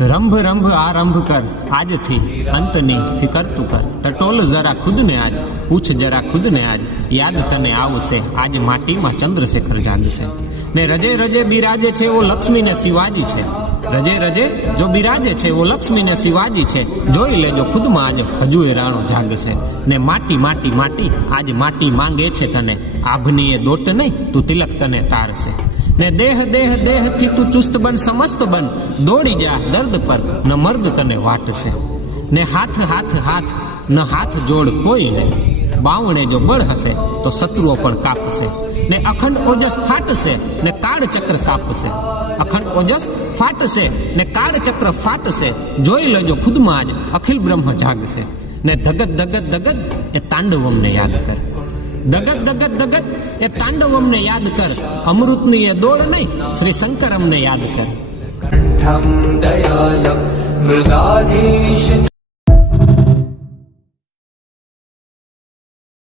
રંભ રંભ આરંભ કર આજથી અંતની ફિકર તું કર. ટટોલ જરા ખુદને આજ, પૂછ જરા ખુદને આજ, યાદ તને આવશે આજ માટીમાં ચંદ્રશેખર જાગશે. ને રજે રજે બિરાજે છે ઓ લક્ષ્મી ને શિવાજી છે. રજે રજે જો બિરાજે છે ઓ લક્ષ્મી ને શિવાજી છે. જોઈ લેજો ખુદમાં આજ હજુ એ રાણો જાગશે. ને માટી માટી માટી આજ માટી માંગે છે તને, આભની એ દોટ નહીં તું તિલક તને તારશે. ને દેહ દેહ દેહથી તું ચુસ્ત બન સમસ્ત બન, દોડી જા દર્દ પર ન મર્દ તને વાટશે. ને હાથ હાથ હાથ ન હાથ જોડ કોઈ નહીં, બાવણે જો બળ હશે તો શત્રુઓ પણ કાપશે. ને અખંડ ઓજસ ફાટશે ને કાળ ચક્ર કાપશે. અખંડ ઓજસ ફાટશે ને કાળ ચક્ર ફાટશે. જોઈ લેજો ખુદમાં આજ અખિલ બ્રહ્મ જાગશે. ને ધગત ધગત ધગત એ તાંડવમને યાદ કર. ધગત ધગત ધગત એ તાંડવમને યાદ કર. અમૃતની એ દોડ નહીં શ્રી શંકરમને યાદ કર. કંઠમ દયાલમ મૃગાધીશ